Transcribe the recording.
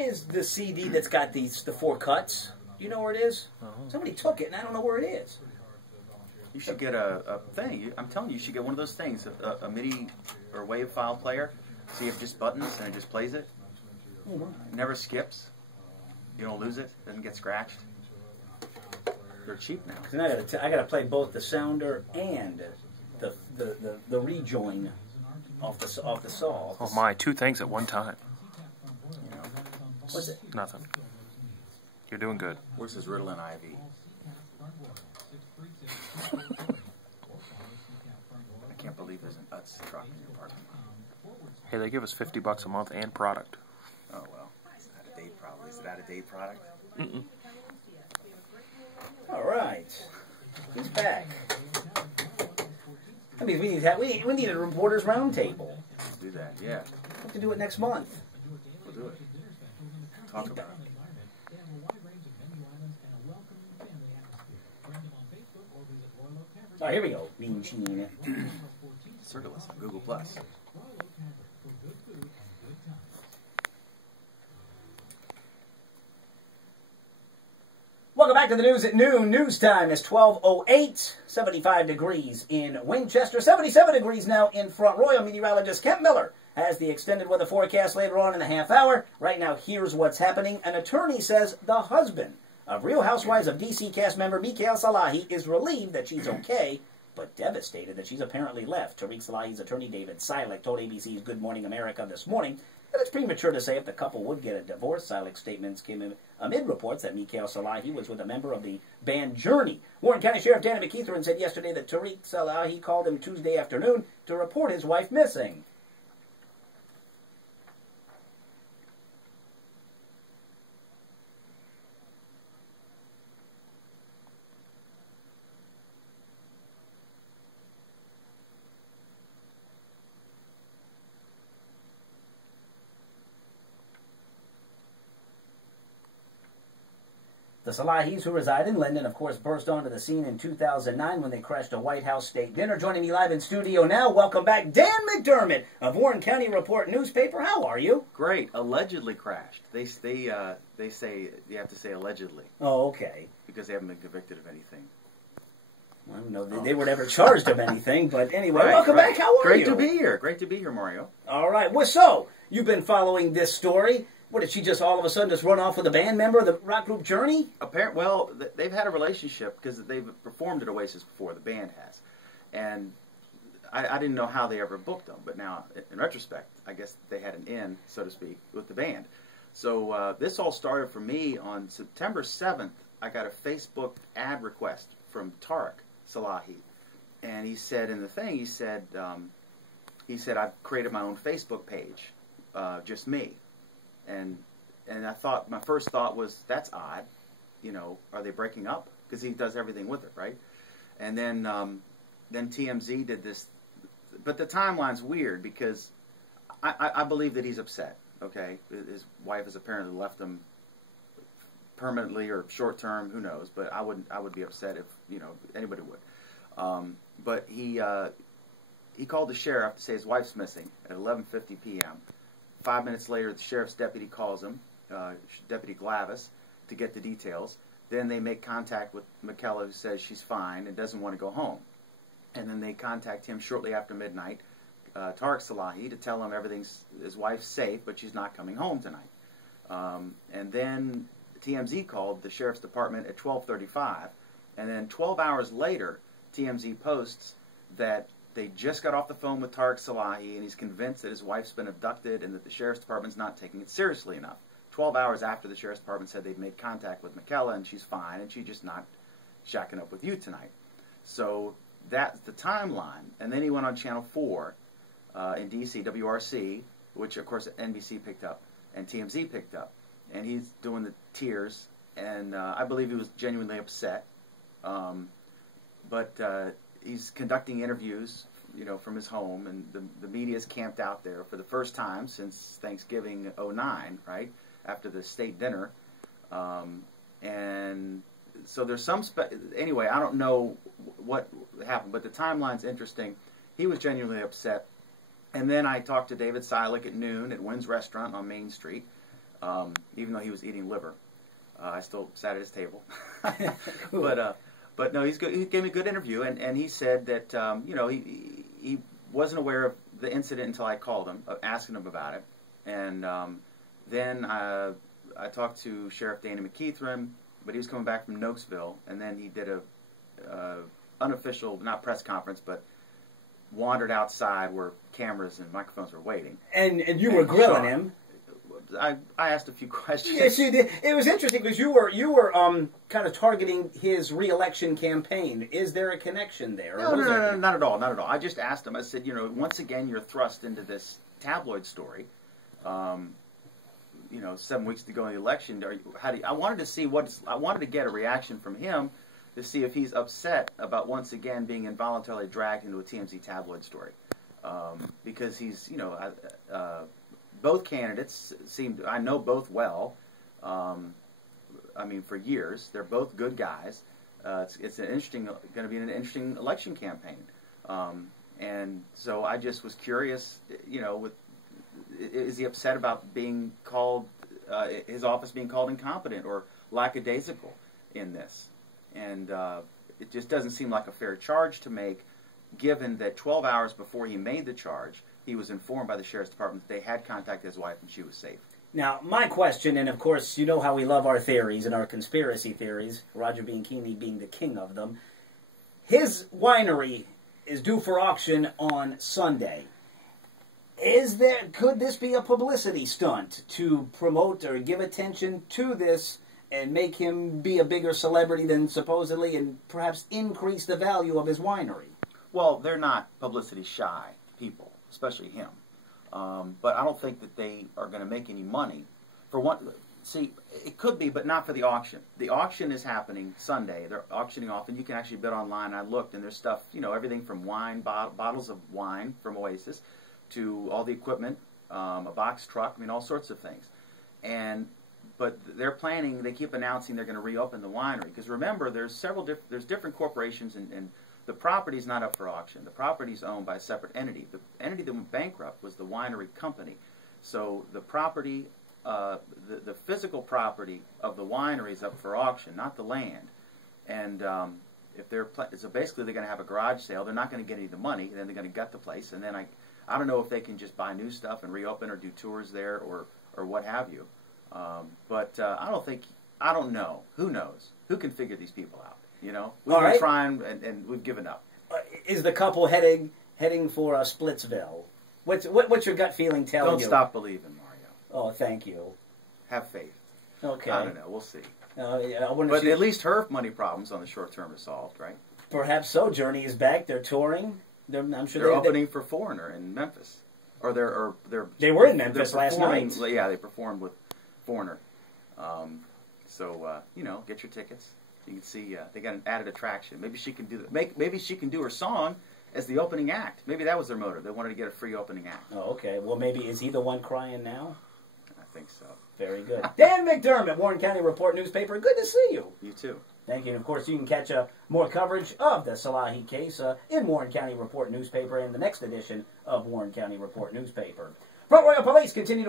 is the CD that's got the 4 cuts? Do you know where it is? Somebody took it, and I don't know where it is. You should get a thing. I'm telling you, you should get one of those things, a MIDI or WAV file player. So you have just buttons, and it just plays it. It never skips. You don't lose it. Doesn't get scratched. They're cheap now. Then I gotta play both the sounder and the rejoin off the saw. Oh my, 2 things at one time. You know. What's it? Nothing. You're doing good. Where's his Ritalin IV? I can't believe there's an Utz truck in your parking lot. Hey, they give us $50 a month and product. Oh well, it's out of date probably. Is it out of date product? Mm-mm. All right, he's back. I mean, we need a reporters roundtable. Let's do that. Yeah. We have to do it next month. We'll do it. Talk about it. All right, here we go. Mean Sheen. Circle us on Google+. Welcome back to the news at noon. News time is 12:08. 75 degrees in Winchester. 77 degrees now in Front Royal. Meteorologist Kent Miller has the extended weather forecast later on in the half hour. Right now, here's what's happening. An attorney says the husband of Real Housewives of D.C. cast member Michaele Salahi is relieved that she's okay, but devastated that she's apparently left. Tareq Salahi's attorney David Silik told ABC's Good Morning America this morning that it's premature to say if the couple would get a divorce. Silik's statements came in amid reports that Michaele Salahi was with a member of the band Journey. Warren County Sheriff Dan McDermott said yesterday that Tareq Salahi called him Tuesday afternoon to report his wife missing. The Salahis, who reside in Linden, of course, burst onto the scene in 2009 when they crashed a White House state dinner. Joining me live in studio now, welcome back, Dan McDermott of Warren County Report newspaper. How are you? Great. Allegedly crashed. They say you have to say allegedly. Oh, okay. Because they haven't been convicted of anything. Well, I don't know. They were never charged of anything, but anyway, Right, welcome back. How are Great you? to be here. Great to be here, Mario. All right. Well, so, you've been following this story. What, did she just all of a sudden just run off with a band member of the rock group Journey? Well, they've had a relationship because they've performed at Oasis before. The band has, and I didn't know how they ever booked them, but now, in retrospect, I guess they had an in, so to speak, with the band. So this all started for me on September 7th. I got a Facebook ad request from Tareq Salahi, and he said in the thing, he said I've created my own Facebook page, just me. And I thought, my first thought was, that's odd. You know, are they breaking up? Because he does everything with it, right? And then TMZ did this. But the timeline's weird because I believe that he's upset, okay? His wife has apparently left him permanently or short term, who knows? But I would be upset if, you know, anybody would. But he called the sheriff to say his wife's missing at 11:50 p.m. 5 minutes later, the sheriff's deputy calls him, Deputy Glavis, to get the details. Then they make contact with Michaele, who says she's fine and doesn't want to go home. And then they contact him shortly after midnight, Tareq Salahi, to tell him his wife's safe, but she's not coming home tonight. And then TMZ called the sheriff's department at 12:35, and then 12 hours later, TMZ posts that they just got off the phone with Tareq Salahi, and he's convinced that his wife's been abducted and that the sheriff's department's not taking it seriously enough. 12 hours after the sheriff's department said they'd made contact with Michaele and she's fine and she's just not shacking up with you tonight. So that's the timeline. And then he went on Channel 4 in D.C., WRC, which of course NBC picked up and TMZ picked up. And he's doing the tears, and I believe he was genuinely upset. But he's conducting interviews, you know, from his home, and the media's camped out there for the first time since Thanksgiving '09, right, after the state dinner. And so there's some anyway, I don't know what happened, but the timeline's interesting. He was genuinely upset. And then I talked to David Silik at noon at Wynn's Restaurant on Main Street. even though he was eating liver. I still sat at his table. But no, he's good. He gave me a good interview, and he said that you know, he wasn't aware of the incident until I called him, asking him about it, and then I talked to Sheriff Danny McKeithrin, but he was coming back from Nokesville, and then he did a unofficial, not press conference, but wandered outside where cameras and microphones were waiting. And you were grilling him. I asked a few questions. Yes, you did. It was interesting because you were kind of targeting his re-election campaign. Is there a connection there? No, not at all, not at all. I just asked him. I said, you know, once again, you're thrust into this tabloid story. You know, 7 weeks to go in the election. I wanted to see I wanted to get a reaction from him to see if he's upset about once again being involuntarily dragged into a TMZ tabloid story, because he's, you know, both candidates I know both well. I mean, for years, they're both good guys. It's going to be an interesting election campaign, and so I just was curious, you know, is he upset about being called, his office being called incompetent or lackadaisical in this? And it just doesn't seem like a fair charge to make, given that 12 hours before he made the charge, he was informed by the Sheriff's Department that they had contacted his wife and she was safe. Now, my question, and of course, you know how we love our theories and our conspiracy theories, Roger Bianchini being the king of them. His winery is due for auction on Sunday. Could this be a publicity stunt to promote or give attention to this and make him be a bigger celebrity than supposedly, and perhaps increase the value of his winery? Well, they're not publicity shy people, especially him. But I don't think that they are going to make any money. For one, see, it could be, but not for the auction. The auction is happening Sunday. They're auctioning off, and you can actually bid online. I looked, and there's stuff, you know, everything from wine, bottles of wine from Oasis, to all the equipment, a box truck, I mean, all sorts of things. But they're planning, they keep announcing they're going to reopen the winery. Because remember, there's different corporations, and the property's not up for auction. The property's owned by a separate entity. The entity that went bankrupt was the winery company. So the property, the physical property of the winery is up for auction, not the land. And so basically they're going to have a garage sale. They're not going to get any of the money. Then they're going to gut the place. And then I don't know if they can just buy new stuff and reopen or do tours there or what have you. But I don't know. Who knows? Who can figure these people out? You know, we've been trying and we've given up. Is the couple heading for Splitsville? What's your gut feeling telling you? Don't stop believing, Mario. Oh, thank you. Have faith. Okay. I don't know. We'll see. Yeah, but at least her money problems on the short term are solved, right? Perhaps so. Journey is back. They're touring. I'm sure they're opening for Foreigner in Memphis, they were in Memphis last night. Yeah, they performed with Foreigner. You know, get your tickets. You can see they got an added attraction. Maybe she can do that. Maybe she can do her song as the opening act. Maybe that was their motive. They wanted to get a free opening act. Oh, okay. Well, maybe is he the one crying now? I think so. Very good. Dan McDermott, Warren County Report newspaper. Good to see you. You too. Thank you. And of course, you can catch more coverage of the Salahi case in Warren County Report newspaper in the next edition of Warren County Report newspaper. Front Royal Police continue to